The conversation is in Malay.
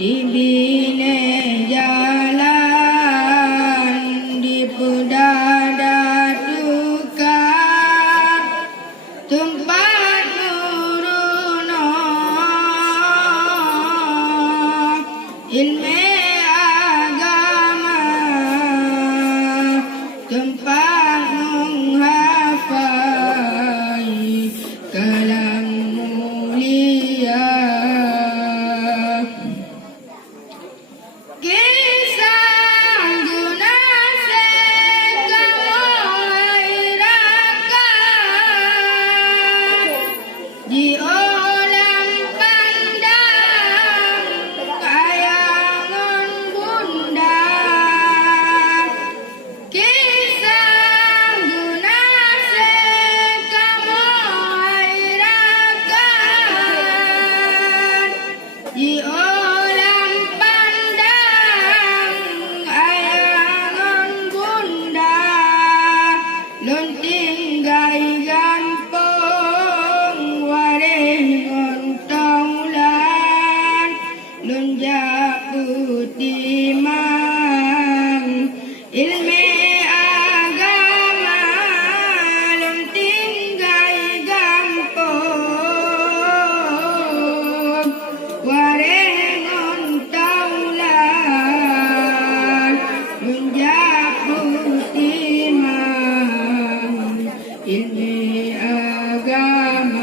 Dibina jalan di Peudada tukar tempat nuruno ilmu agama tempat menghafal kalam mulia. Kisah guna Kamoe di olam pandang kayangan bunda. Kisah guna Kamoe di olam pandang kayangan bunda. Lonting gai gampong wareh ngontaulan lonjak putih mang ilmu agama lonting gai gampong wareh ngontaulan lonjak putih mang ilmu agama.